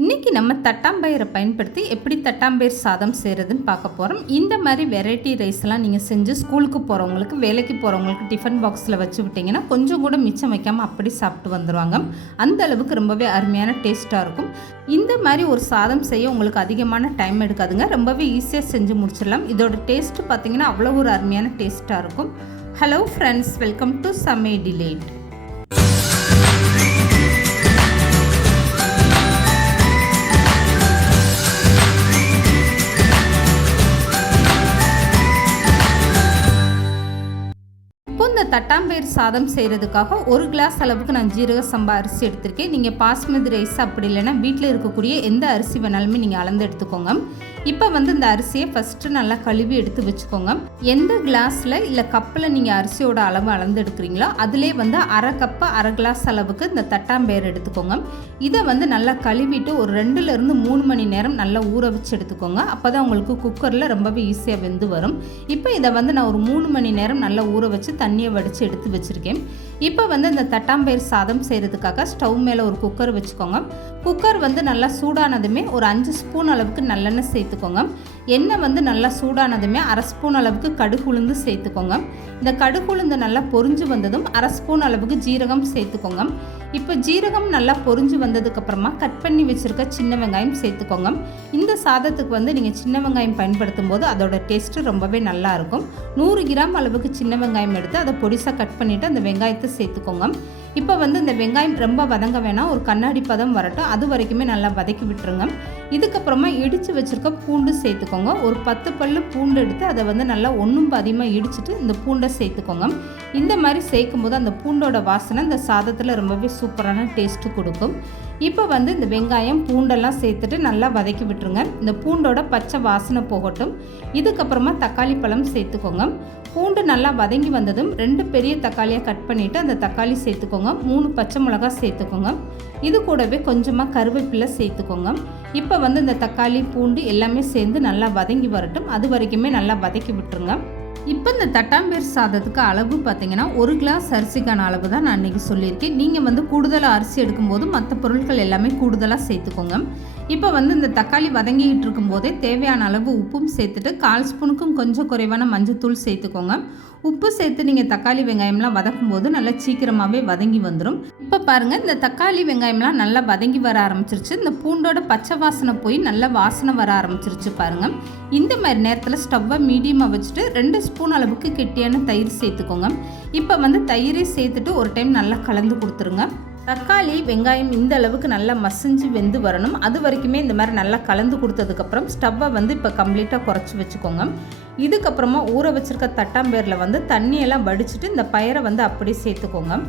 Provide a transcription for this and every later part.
இன்றைக்கி நம்ம தட்டாம்பயிரை பயன்படுத்தி எப்படி தட்டாம்பயிர் சாதம் செய்கிறதுன்னு பார்க்க போகிறோம். இந்த மாதிரி வெரைட்டி ரைஸ்லாம் நீங்கள் செஞ்சு ஸ்கூலுக்கு போகிறவங்களுக்கு, வேலைக்கு போகிறவங்களுக்கு டிஃபன் பாக்ஸில் வச்சு விட்டிங்கன்னா கொஞ்சம் கூட மிச்சம் வைக்காமல் அப்படி சாப்பிட்டு வந்துடுவாங்க. அந்த அளவுக்கு ரொம்பவே அருமையான டேஸ்ட்டாக இருக்கும். இந்த மாதிரி ஒரு சாதம் செய்ய உங்களுக்கு அதிகமான டைம் எடுக்காதுங்க. ரொம்பவே ஈஸியாக செஞ்சு முடிச்சிடலாம். இதோட டேஸ்ட்டு பார்த்திங்கன்னா அவ்வளோ ஒரு அருமையான டேஸ்ட்டாக இருக்கும். ஹலோ ஃப்ரெண்ட்ஸ், வெல்கம் டு சமையல் டிலைட். தட்டாம்பயிர் சாதம் செய்கிறதுக்காக ஒரு கிளாஸ் அளவுக்கு நான் ஜீரக சம்பா அரிசி எடுத்திருக்கேன். நீங்கள் பாஸ்மதி ரைஸ் அப்படி இல்லைன்னா வீட்டில் இருக்கக்கூடிய எந்த அரிசி வேணாலுமே நீங்கள் அளந்து எடுத்துக்கோங்க. இப்போ இந்த அரிசியை ஃபஸ்ட்டு நல்லா கழுவி எடுத்து வச்சுக்கோங்க. எந்த கிளாஸில் இல்லை கப்பில் நீங்கள் அரிசியோட அளவு அளந்து எடுக்கிறீங்களோ அதிலே அரை கப்பு அரை கிளாஸ் அளவுக்கு இந்த தட்டாம்பயிர் எடுத்துக்கோங்க. இதை நல்லா கழுவிட்டு ஒரு 2லேருந்து 3 மணி நேரம் நல்லா ஊற வச்சு எடுத்துக்கோங்க. அப்போ தான் உங்களுக்கு குக்கரில் ரொம்பவே ஈஸியாக வெந்து வரும். இப்போ இதை நான் ஒரு 3 மணி நேரம் நல்லா ஊற வச்சு தண்ணியை வடித்து எடுத்து வச்சுருக்கேன். இப்போ இந்த தட்டாம்பயிர் சாதம் செய்கிறதுக்காக ஸ்டவ் மேலே ஒரு குக்கர் வச்சுக்கோங்க. குக்கர் நல்லா சூடானதுமே ஒரு 5 ஸ்பூன் அளவுக்கு நல்லெண்ணெய் சேர்த்துக்கோங்க. எண்ணெய் நல்லா சூடானதுமே அரை ஸ்பூன் அளவுக்கு கடுகு உளுந்து சேர்த்துக்கோங்க. இந்த கடுகு உளுந்து நல்லா பொரிஞ்சு வந்ததும் அரை ஸ்பூன் அளவுக்கு ஜீரகம் சேர்த்துக்கோங்க. இப்போ ஜீரகம் நல்லா பொரிஞ்சு வந்ததுக்கப்புறமா கட் பண்ணி வச்சுருக்க சின்ன வெங்காயம் சேர்த்துக்கோங்க. இந்த சாதத்துக்கு நீங்கள் சின்ன வெங்காயம் பயன்படுத்தும் போது அதோட டேஸ்ட்டு ரொம்பவே நல்லாயிருக்கும். 100 கிராம் அளவுக்கு சின்ன வெங்காயம் எடுத்து அதை பொடிசாக கட் பண்ணிவிட்டு அந்த வெங்காயத்தை சேர்த்துக்கோங்க. இப்போ இந்த வெங்காயம் ரொம்ப வதங்க வேணாம், ஒரு கண்ணாடி பதம் வரட்டும், அது வரைக்குமே நல்லா வதக்கி விட்டுருங்க. இதுக்கப்புறமா இடித்து வச்சுருக்க பூண்டு சேர்த்துக்கோங்க. ஒரு 10 பல்லு பூண்டு எடுத்து அதை நல்லா ஒன்றும் அதிகமாக இடிச்சிட்டு இந்த பூண்டை சேர்த்துக்கோங்க. இந்த மாதிரி சேர்க்கும் போது அந்த பூண்டோட வாசனை இந்த சாதத்தில் ரொம்பவே சூப்பரான டேஸ்ட்டு கொடுக்கும். இப்போ இந்த வெங்காயம் பூண்டெல்லாம் சேர்த்துட்டு நல்லா வதக்கி விட்டுருங்க. இந்த பூண்டோட பச்சை வாசனை போகட்டும். இதுக்கப்புறமா தக்காளி பழம் சேர்த்துக்கோங்க. பூண்டு நல்லா வதங்கி வந்ததும் 2 பெரிய தக்காளியாக கட் பண்ணிவிட்டு அந்த தக்காளி சேர்த்துக்கோங்க. 3 பச்சை மிளகாய் சேர்த்துக்கோங்க. இது கூடவே கொஞ்சமாக கருவேப்பிலை சேர்த்துக்கோங்க. இப்போ இந்த தக்காளி பூண்டு எல்லாமே சேர்ந்து நல்லா வதங்கி வரட்டும், அது வரைக்குமே நல்லா வதக்கி விட்டுருங்க. இப்போ இந்த தட்டாம்பயிர் சாதத்துக்கு அளவு பார்த்தீங்கன்னா 1 கிளாஸ் அரிசிக்கான அளவு தான் நான் இன்றைக்கி சொல்லியிருக்கேன். நீங்கள் கூடுதலாக அரிசி எடுக்கும்போது மற்ற பொருட்கள் எல்லாமே கூடுதலாக சேர்த்துக்கோங்க. இப்போ இந்த தக்காளி வதங்கிக்கிட்டு இருக்கும்போதே தேவையான அளவு உப்பும் சேர்த்துட்டு 1/4 ஸ்பூனுக்கும் கொஞ்சம் குறைவான மஞ்சத்தூள் சேர்த்துக்கோங்க. உப்பு சேர்த்து நீங்கள் தக்காளி வெங்காயம்லாம் வதக்கும் போது நல்லா சீக்கிரமாகவே வதங்கி வந்துடும். இப்போ பாருங்கள், இந்த தக்காளி வெங்காயம்லாம் நல்லா வதங்கி வர ஆரம்பிச்சிருச்சு. இந்த பூண்டோட பச்சை வாசனை போய் நல்லா வாசனை வர ஆரம்பிச்சிருச்சு பாருங்கள். இந்த மாதிரி நேரத்தில் ஸ்டவ்வை மீடியமாக வச்சுட்டு 2 ஸ்பூன் அளவுக்கு கெட்டியான தயிர் சேர்த்துக்கோங்க. இப்போ தயிரை சேர்த்துட்டு ஒரு டைம் நல்லா கலந்து கொடுத்துருங்க. தக்காளி வெங்காயம் இந்த அளவுக்கு நல்லா மசிஞ்சு வெந்து வரணும். அது வரைக்குமே இந்த மாதிரி நல்லா கலந்து கொடுத்ததுக்கப்புறம் ஸ்டவ்வை இப்போ கம்ப்ளீட்டாக குறைச்சி வச்சுக்கோங்க. இதுக்கப்புறமா ஊற வச்சுருக்க தட்டாம்பயிரில் தண்ணியெல்லாம் வடிச்சிட்டு இந்த பயிரை அப்படியே சேர்த்துக்கோங்க.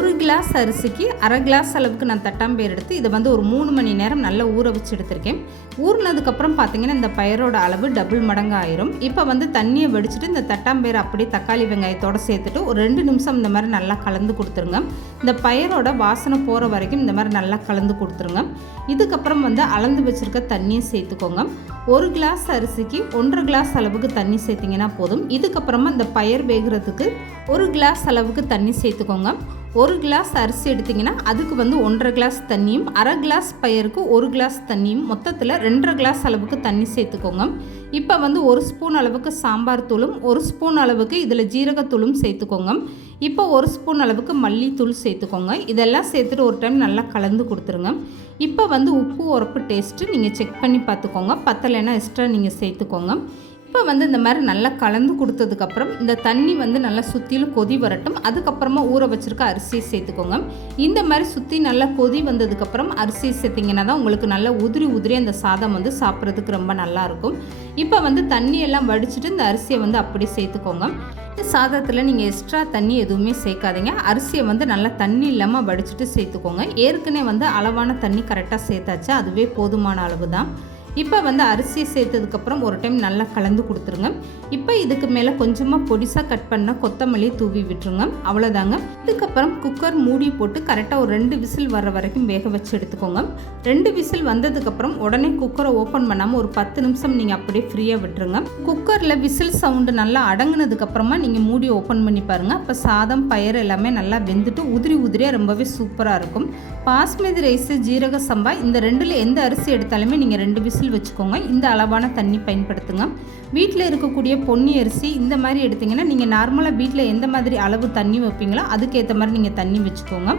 1 கிளாஸ் அரிசிக்கு அரை கிளாஸ் அளவுக்கு நான் தட்டாம்பயிர் எடுத்து இதை ஒரு 3 மணி நேரம் நல்லா ஊற வச்சு எடுத்திருக்கேன். ஊறினதுக்கப்புறம் பார்த்தீங்கன்னா இந்த பயிரோட அளவு டபுள் மடங்கு ஆயிரும். இப்போ தண்ணியை வடிச்சிட்டு இந்த தட்டாம்பயிரை அப்படியே தக்காளி வெங்காயத்தோடு சேர்த்துட்டு ஒரு 2 நிமிஷம் இந்த மாதிரி நல்லா கலந்து கொடுத்துருங்க. இந்த பயிரோட வாசனை போகிற வரைக்கும் இந்த மாதிரி நல்லா கலந்து கொடுத்துருங்க. இதுக்கப்புறம் அளந்து வச்சுருக்க தண்ணியை சேர்த்துக்கோங்க. 1 கிளாஸ் அரிசிக்கு 1.5 கிளாஸ் அளவுக்கு தண்ணி சேர்த்திங்கன்னா போதும். இதுக்கப்புறமா இந்த பயிர் வேகிறதுக்கு 1 கிளாஸ் அளவுக்கு தண்ணி சேர்த்துக்கோங்க. 1 கிளாஸ் அரிசி எடுத்திங்கன்னா அதுக்கு 1.5 கிளாஸ் தண்ணியும், அரை கிளாஸ் பயிருக்கு 1 கிளாஸ் தண்ணியும், மொத்தத்தில் 2.5 கிளாஸ் அளவுக்கு தண்ணி சேர்த்துக்கோங்க. இப்போ 1 ஸ்பூன் அளவுக்கு சாம்பார் தூளும் 1 ஸ்பூன் அளவுக்கு இதில் ஜீரகத்தூளும் சேர்த்துக்கோங்க. இப்போ 1 ஸ்பூன் அளவுக்கு மல்லித்தூள் சேர்த்துக்கோங்க. இதெல்லாம் சேர்த்துட்டு ஒரு டைம் நல்லா கலந்து கொடுத்துருங்க. இப்போ உப்பு உரப்பு டேஸ்ட்டு நீங்கள் செக் பண்ணி பார்த்துக்கோங்க. பத்தலைன்னா எக்ஸ்ட்ரா நீங்கள் சேர்த்துக்கோங்க. இப்போ இந்த மாதிரி நல்லா கலந்து கொடுத்ததுக்கப்புறம் இந்த தண்ணி நல்லா சுற்றிலும் கொதி வரட்டும். அதுக்கப்புறமா ஊற வச்சுருக்க அரிசியை சேர்த்துக்கோங்க. இந்த மாதிரி சுற்றி நல்லா கொதி வந்ததுக்கப்புறம் அரிசியை சேர்த்திங்கன்னா தான் உங்களுக்கு நல்லா உதிரி உதிரி அந்த சாதம் சாப்பிட்றதுக்கு ரொம்ப நல்லாயிருக்கும். இப்போ தண்ணியெல்லாம் வடிச்சிட்டு இந்த அரிசியை அப்படியே சேர்த்துக்கோங்க. சாதத்தில் நீங்கள் எக்ஸ்ட்ரா தண்ணி எதுவுமே சேர்க்காதீங்க. அரிசியை நல்லா தண்ணி இல்லாமல் வடிச்சிட்டு சேர்த்துக்கோங்க. ஏற்கனவே அளவான தண்ணி கரெக்டாக சேர்த்தாச்சு, அதுவே போதுமான அளவு தான். இப்போ அரிசியை சேர்த்ததுக்கப்புறம் ஒரு டைம் நல்லா கலந்து கொடுத்துருங்க. இப்போ இதுக்கு மேலே கொஞ்சமாக பொடிசாக கட் பண்ண கொத்தமல்லி தூவி விட்டுருங்க. அவ்வளோதாங்க. இதுக்கப்புறம் குக்கர் மூடி போட்டு கரெக்டாக ஒரு 2 விசில் வர வரைக்கும் வேக வச்சு எடுத்துக்கோங்க. 2 விசில் வந்ததுக்கப்புறம் உடனே குக்கரை ஓப்பன் பண்ணாமல் ஒரு 10 நிமிஷம் நீங்கள் அப்படியே ஃப்ரீயாக விட்டுருங்க. குக்கரில் விசில் சவுண்டு நல்லா அடங்கினதுக்கப்புறமா நீங்கள் மூடி ஓப்பன் பண்ணி பாருங்கள். அப்போ சாதம் பயிர் எல்லாமே நல்லா வெந்துட்டு உதிரி உதிரியாக ரொம்பவே சூப்பராக இருக்கும். பாஸ்மதி ரைஸு, ஜீரக சம்பா இந்த ரெண்டில் எந்த அரிசி எடுத்தாலுமே நீங்கள் 2 விசில் வச்சுக்கோங்க. இந்த அளவான தண்ணி பயன்படுத்துங்க. வீட்டில் இருக்கக்கூடிய பொன்னி அரிசி இந்த மாதிரி எடுத்திங்கன்னா நீங்கள் நார்மலாக வீட்டில் எந்த மாதிரி அளவு தண்ணி வைப்பீங்களோ அதுக்கேற்ற மாதிரி நீங்கள் தண்ணி வச்சுக்கோங்க.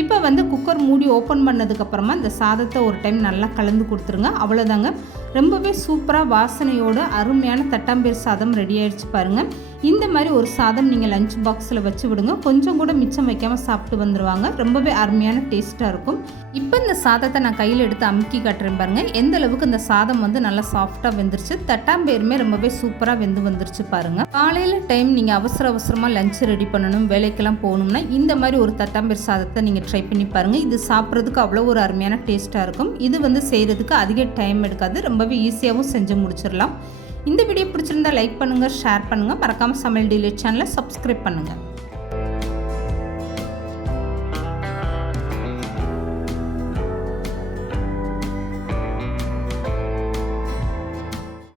இப்போ வந்து குக்கர் மூடி ஓப்பன் பண்ணதுக்கப்புறமா இந்த சாதத்தை ஒரு டைம் நல்லா கலந்து கொடுத்துருங்க. அவ்வளோதாங்க, ரொம்பவே சூப்பராக வாசனையோடு அருமையான தட்டாம்பயிறு சாதம் ரெடி ஆகிடுச்சு பாருங்கள். இந்த மாதிரி ஒரு சாதம் நீங்கள் லஞ்ச் பாக்ஸில் வச்சு விடுங்க. கொஞ்சம் கூட மிச்சம் வைக்காமல் சாப்பிட்டு வந்துடுவாங்க. ரொம்பவே அருமையான டேஸ்ட்டாக இருக்கும். இப்போ இந்த சாதத்தை நான் கையில் எடுத்து அமுக்கி காட்டுறேன் பாருங்கள். எந்த அளவுக்கு இந்த சாதம் வந்து நல்லா சாஃப்டாக வெந்துருச்சு. தட்டாம்பயிறுமே ரொம்பவே சூப்பராக வந்துருச்சு பாருங்கள். காலையில் டைம் நீங்கள் அவசரமாக லஞ்ச் ரெடி பண்ணணும், வேலைக்கெல்லாம் போகணும்னா இந்த மாதிரி ஒரு தட்டாம்பயிறு சாதத்தை நீங்கள் ட்ரை பண்ணி பாருங்கள். இது சாப்பிட்றதுக்கு அவ்வளோ ஒரு அருமையான டேஸ்ட்டாக இருக்கும். இது வந்து செய்கிறதுக்கு அதிக டைம் எடுக்காது, ரொம்பவே ஈஸியாகவும் செஞ்சு முடிச்சிடலாம். இந்த வீடியோ பிடிச்சிருந்தா லைக் பண்ணுங்கள், ஷேர் பண்ணுங்கள். மறக்காமல் சமையல் டிலேட் சேனலை சப்ஸ்கிரைப் பண்ணுங்கள்.